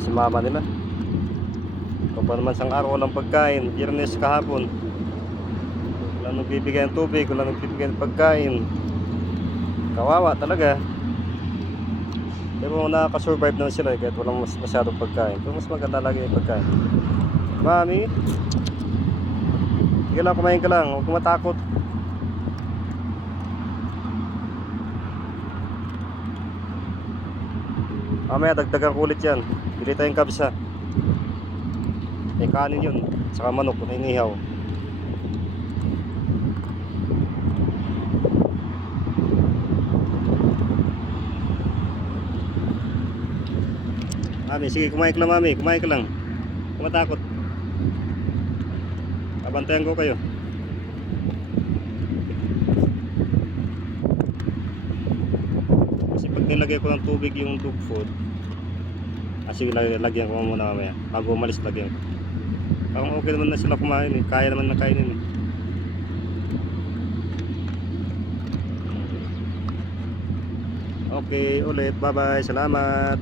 si mama nila. Ito pa naman sang araw walang pagkain. Biyernes kahapon. Wala nagbibigay ng tubig, wala nagbibigay ng pagkain. Kawawa talaga. Pero nakaka-survive naman sila kahit walang masyadong pagkain. Pero mas maganda lagi yung pagkain. Mami, sige lang, kumain ka lang, huwag kang matakot. Mamaya dagdagan ko ulit yan. Bili tayong kabsa. May kanin yun, saka manok na inihaw. Mami, sige, kumain ka lang mami, kumain ka lang. Huwag kang matakot. Abantayan ko kayo. Kasi pag nilagay ko ng tubig yung dog food, kasi lagyan ko muna mamaya. Bago umalis lagyan ko. Parang okay naman na sila kumain eh. Kaya naman na kainin eh. Okay, ulit. Bye bye. Salamat.